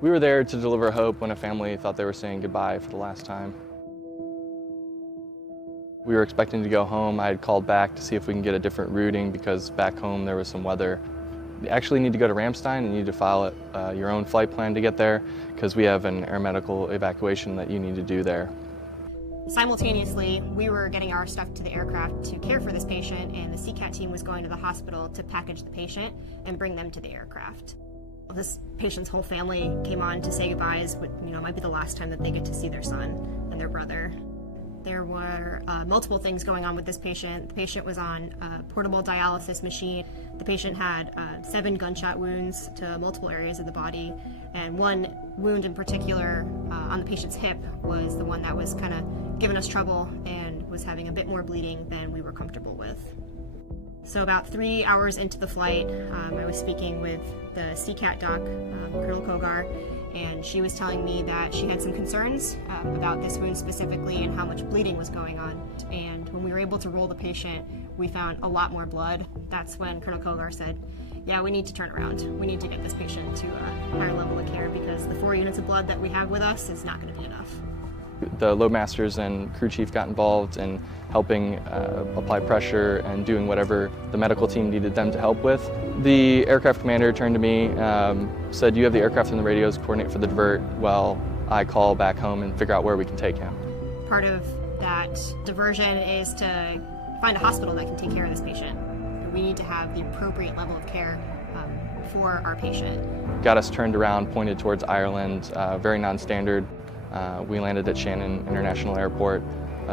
We were there to deliver hope when a family thought they were saying goodbye for the last time. We were expecting to go home. I had called back to see if we can get a different routing because back home there was some weather. You actually need to go to Ramstein and you need to file your own flight plan to get there because we have an aeromedical evacuation that you need to do there. Simultaneously, we were getting our stuff to the aircraft to care for this patient, and the CCAT team was going to the hospital to package the patient and bring them to the aircraft. This patient's whole family came on to say goodbyes. It might be the last time that they get to see their son and their brother. There were multiple things going on with this patient. The patient was on a portable dialysis machine. The patient had 7 gunshot wounds to multiple areas of the body, and one wound in particular on the patient's hip was the one that was kind of giving us trouble and was having a bit more bleeding than we were comfortable with. So about 3 hours into the flight, I was speaking with the CCAT doc, Colonel Kogar, and she was telling me that she had some concerns about this wound specifically and how much bleeding was going on. And when we were able to roll the patient, we found a lot more blood. That's when Colonel Kogar said, yeah, we need to turn around. We need to get this patient to a higher level of care because the 4 units of blood that we have with us is not going to be enough. The loadmasters and crew chief got involved in helping apply pressure and doing whatever the medical team needed them to help with. The aircraft commander turned to me, said, you have the aircraft and the radios, coordinate for the divert while I call back home and figure out where we can take him. Part of that diversion is to find a hospital that can take care of this patient. We need to have the appropriate level of care for our patient. Got us turned around, pointed towards Ireland, very non-standard. We landed at Shannon International Airport.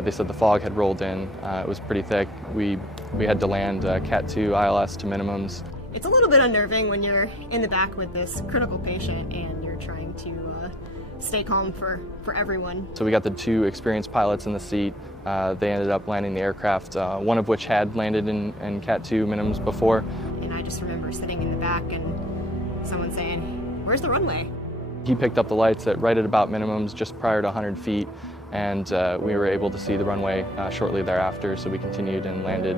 They said the fog had rolled in. It was pretty thick. We had to land Cat 2 ILS to minimums. It's a little bit unnerving when you're in the back with this critical patient and you're trying to stay calm for everyone. So we got the 2 experienced pilots in the seat. They ended up landing the aircraft, one of which had landed in Cat 2 minimums before. And I just remember sitting in the back and someone saying, "Where's the runway?" He picked up the lights right at about minimums, just prior to 100 feet, and we were able to see the runway shortly thereafter, so we continued and landed,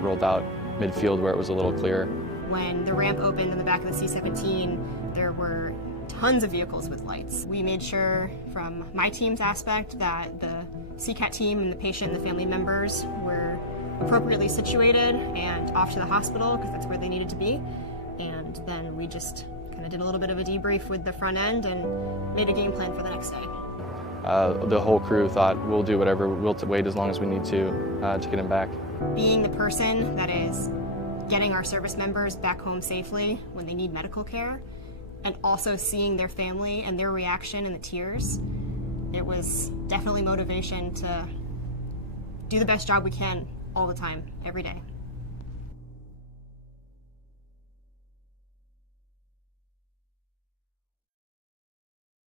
rolled out midfield where it was a little clearer. When the ramp opened in the back of the C-17, there were tons of vehicles with lights. We made sure from my team's aspect that the CCAT team and the patient and the family members were appropriately situated and off to the hospital because that's where they needed to be, and then we just kind of did a little bit of a debrief with the front end and made a game plan for the next day. The whole crew thought we'll do whatever, we'll wait as long as we need to get him back. Being the person that is getting our service members back home safely when they need medical care, and also seeing their family and their reaction and the tears, it was definitely motivation to do the best job we can all the time, every day.